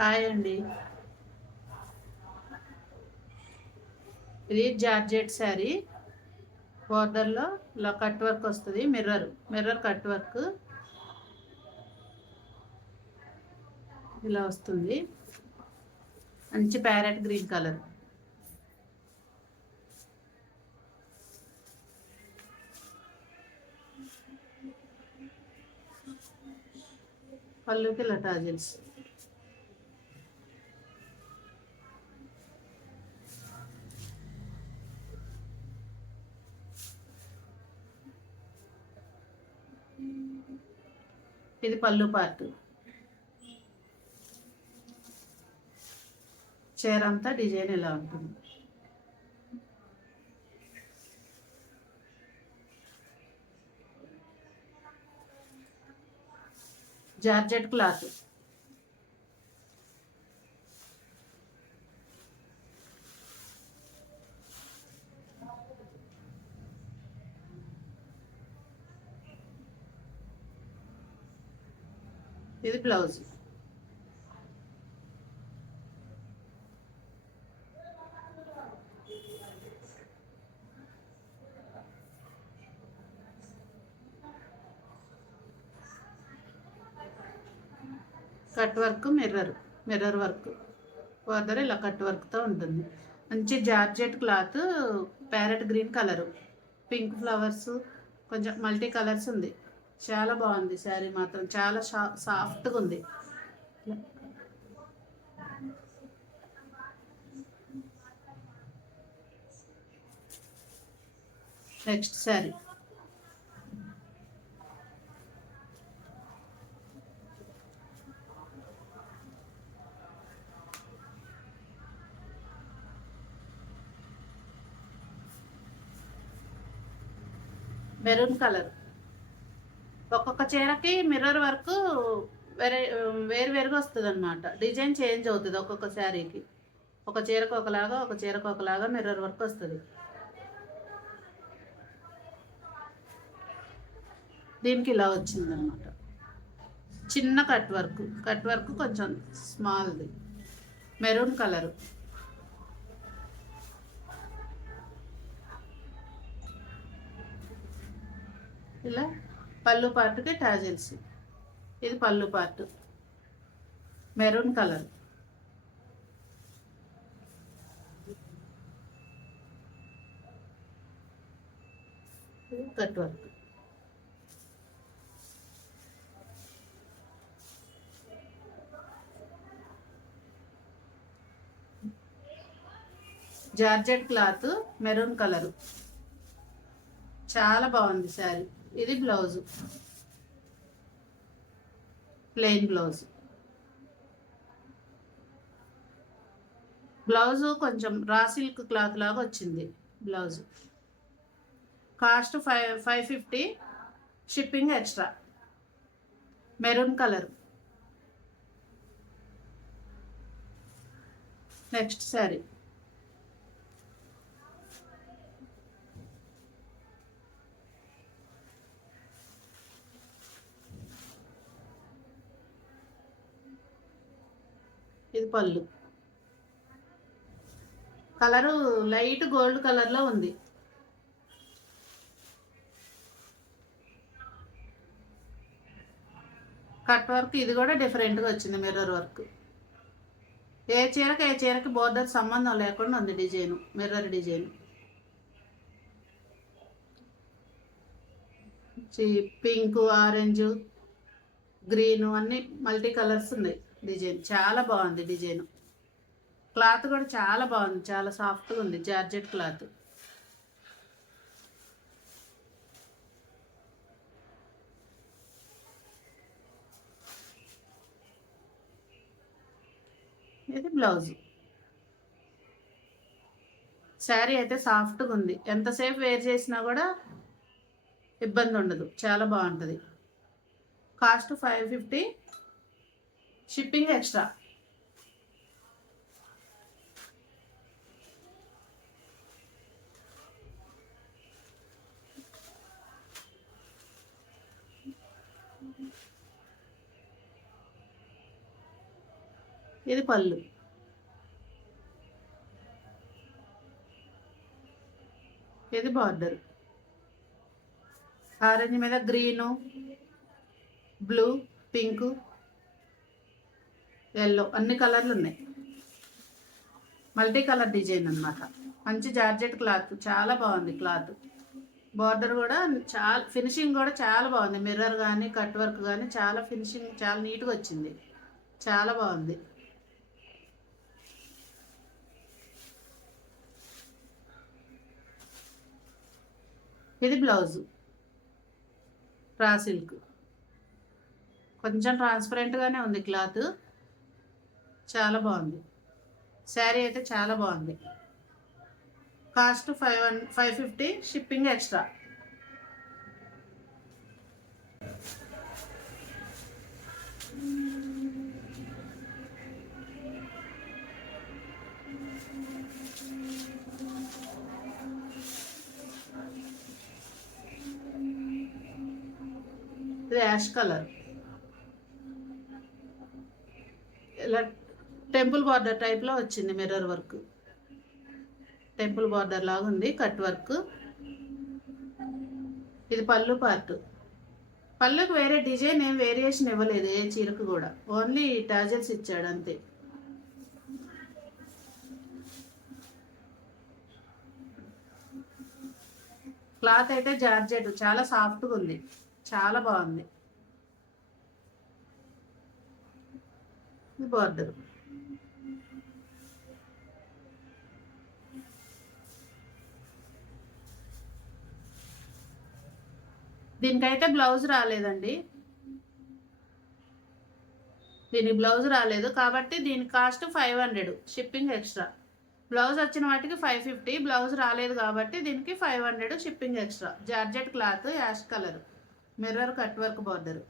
Hi అండి. ఇది georgette sari. బోర్డర్లో ఇలా కట్ వర్క్ వస్తుంది. మిర్రర్ కట్ వర్క్ ఇలా వస్తుంది. మంచి ప్యారెట్ గ్రీన్ కలర్. పళ్ళుకి ఇలా టాజిల్స్. ఇది పళ్ళు పార్ట్. చీర అంతా డిజైన్ ఇలా ఉంటుంది. Georgette cloth. ఇది blouse. Cut work mirror work. Border ఇలా కట్ వర్క్తో ఉంటుంది. మంచి georgette cloth, parrot green colour, pink flowers, కొంచెం మల్టీ కలర్స్ ఉంది. చాలా బాగుంది శారీ మాత్రం. చాలా సాఫ్ట్గా ఉంది. నెక్స్ట్ శారీ. Maroon colour. ఒక్కొక్క చీరకి మిర్రర్ వర్క్ వేరువేరుగా వస్తుంది అనమాట. డిజైన్ చేంజ్ అవుతుంది ఒక్కొక్క శారీకి. ఒక చీరకు ఒకలాగా మిర్రర్ వర్క్ వస్తుంది. దీనికి ఇలా వచ్చిందనమాట. చిన్న కట్ వర్క్ కొంచెం స్మాల్ది. Maroon colour. ఇలా పళ్ళు పార్ట్కి టాజిల్స్. ఇది పళ్ళు పార్ట్. Maroon colour. ఇది cut work. Georgette cloth, maroon colour. చాలా బాగుంది శారీ. ఇది బ్లౌజ్, ప్లెయిన్ బ్లౌజ్. బ్లౌజ్ కొంచెం రా సిల్క్ క్లాత్ లాగా వచ్చింది blouse. Cost 550, shipping extra. Maroon colour. Next sari. ఇది పళ్ళు. కలరు లైట్ గోల్డ్ కలర్లో ఉంది. కట్ వర్క్ ఇది కూడా డిఫరెంట్గా వచ్చింది. Mirror work. ఏ చీరకి బోర్డర్ సంబంధం లేకుండా ఉంది design. Mirror design. Pink, orange, green అన్నీ మల్టీ కలర్స్ ఉన్నాయి. డిజైన్ చాలా బాగుంది. డిజైన్ క్లాత్ కూడా చాలా బాగుంది. చాలా సాఫ్ట్గా ఉంది. Georgette cloth. ఇది బ్లౌజ్. శారీ అయితే సాఫ్ట్గా ఉంది. ఎంతసేపు వేర్ చేసినా కూడా ఇబ్బంది ఉండదు. చాలా బాగుంటుంది. Cost 550, shipping extra. ఇది పళ్ళు. ఇది బార్డర్. ఆరెంజ్ మీద గ్రీను, బ్లూ, పింకు, ఎల్లో అన్ని కలర్లు ఉన్నాయి. మల్టీ కలర్ డిజైన్ అనమాట. మంచి జార్జెట్ క్లాత్, చాలా బాగుంది క్లాత్. బార్డర్ కూడా చాలా, ఫినిషింగ్ కూడా చాలా బాగుంది. మిర్రర్ కానీ కట్ వర్క్ కానీ చాలా ఫినిషింగ్, చాలా నీట్గా వచ్చింది. చాలా బాగుంది. ఇది బ్లౌజు, రా సిల్క్. కొంచెం ట్రాన్స్పరెంట్గానే ఉంది క్లాత్, చాలా బాగుంది. శారీ అయితే చాలా బాగుంది. Cost 550, shipping extra. ఇది యాష్ కలర్. ఇలా టెంపుల్ బార్డర్ టైప్లో వచ్చింది. మిర్రర్ వర్క్, టెంపుల్ బార్డర్ లాగా ఉంది, కట్ వర్క్. ఇది పళ్ళు పార్ట్. పళ్ళుకి వేరే డిజైన్ ఏం వేరియేషన్ ఇవ్వలేదు, ఏ చీరకు కూడా. ఓన్లీ టాజల్స్ ఇచ్చాడు అంతే. క్లాత్ అయితే జార్జెట్, చాలా సాఫ్ట్గా ఉంది, చాలా బాగుంది. ఇది బార్డర్. దీనికైతే బ్లౌజ్ రాలేదండి, దీనికి బ్లౌజ్ రాలేదు కాబట్టి దీని కాస్ట్ 500, షిప్పింగ్ ఎక్స్ట్రా. బ్లౌజ్ వచ్చిన వాటికి 550, బ్లౌజ్ రాలేదు కాబట్టి దీనికి 500, shipping extra. Georgette cloth, ash colour, mirror cut work border.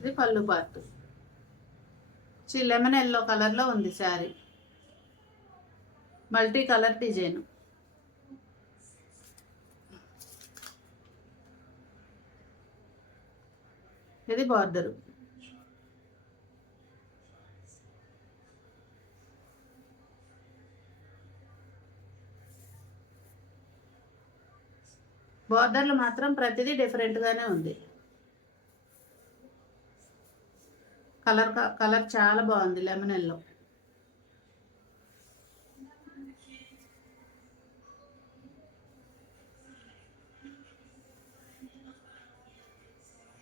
ఇది పళ్ళు పార్ట్. లెమన్ ఎల్లో కలర్లో ఉంది శారీ, మల్టీ కలర్ డిజైన్. ఇది బార్డరు. బార్డర్లు మాత్రం ప్రతిదీ డిఫరెంట్గానే ఉంది. కలర్ చాలా బాగుంది, లెమన్ ఎల్లో.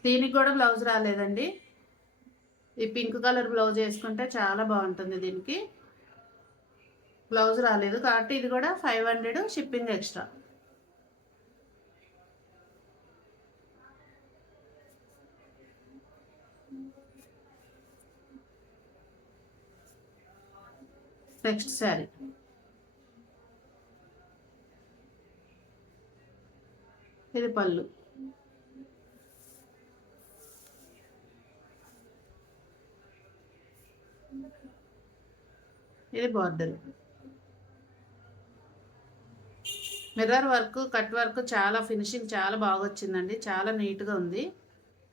దీనికి కూడా బ్లౌజ్ రాలేదండి. ఈ పింక్ కలర్ బ్లౌజ్ వేసుకుంటే చాలా బాగుంటుంది. దీనికి బ్లౌజ్ రాలేదు కాబట్టి ఇది కూడా 500, షిప్పింగ్ ఎక్స్ట్రా. నెక్స్ట్ శారీ. ఇది పళ్ళు. ఇది border. Mirror work, cut work చాలా ఫినిషింగ్ చాలా బాగా వచ్చిందండి. చాలా నీట్గా ఉంది,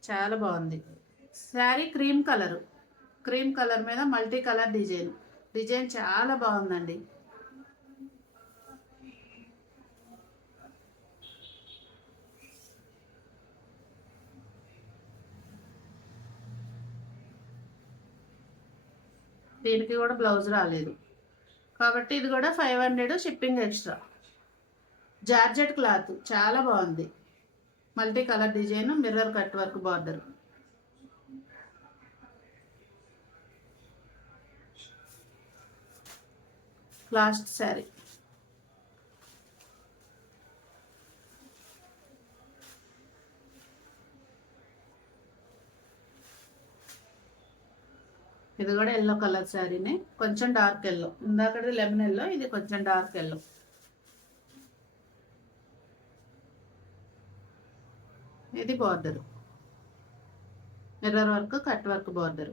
చాలా బాగుంది. Sari cream colour, cream colour మీద మల్టీ కలర్ డిజైన్. డిజైన్ చాలా బాగుందండి. దీనికి కూడా బ్లౌజ్ రాలేదు కాబట్టి ఇది కూడా 500, షిప్పింగ్ ఎక్స్ట్రా. జార్జెట్ క్లాత్ చాలా బాగుంది, multi colour design, mirror cut work border. Last sari. ఇది కూడా ఎల్లో కలర్ శారీనే, కొంచెం డార్క్ ఎల్లో. ఇందాకది లెమన్ ఎల్లో, ఇది కొంచెం డార్క్ ఎల్లో. ఇది border. Mirror work, cut work border.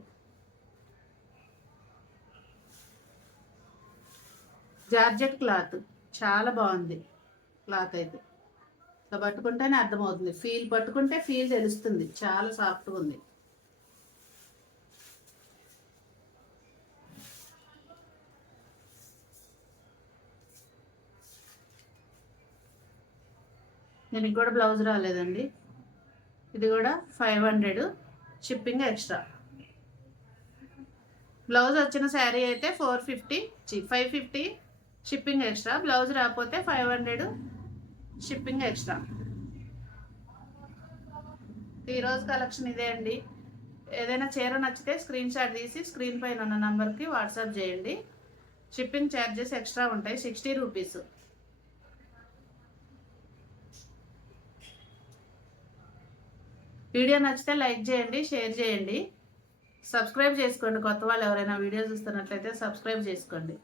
Georgette cloth చాలా బాగుంది. క్లాత్ అయితే ఇట్లా పట్టుకుంటేనే అర్థమవుతుంది, ఫీల్ పట్టుకుంటే ఫీల్ తెలుస్తుంది, చాలా సాఫ్ట్గా ఉంది. దీనికి కూడా బ్లౌజ్ రాలేదండి. ఇది కూడా 500 షిప్పింగ్ ఎక్స్ట్రా. బ్లౌజ్ వచ్చిన శారీ అయితే 550 షిప్పింగ్ ఎక్స్ట్రా. బ్లౌజ్ రాకపోతే 500 షిప్పింగ్ ఎక్స్ట్రా. ఈరోజు కలెక్షన్ ఇదే అండి. ఏదైనా చీర నచ్చితే స్క్రీన్ షాట్ తీసి స్క్రీన్ పైన ఉన్న నంబర్కి వాట్సాప్ చేయండి. షిప్పింగ్ ఛార్జెస్ ఎక్స్ట్రా ఉంటాయి, 60 రూపీస్. వీడియో నచ్చితే లైక్ చేయండి, షేర్ చేయండి, సబ్స్క్రైబ్ చేసుకోండి. కొత్త వాళ్ళు ఎవరైనా వీడియో చూస్తున్నట్లయితే సబ్స్క్రైబ్ చేసుకోండి.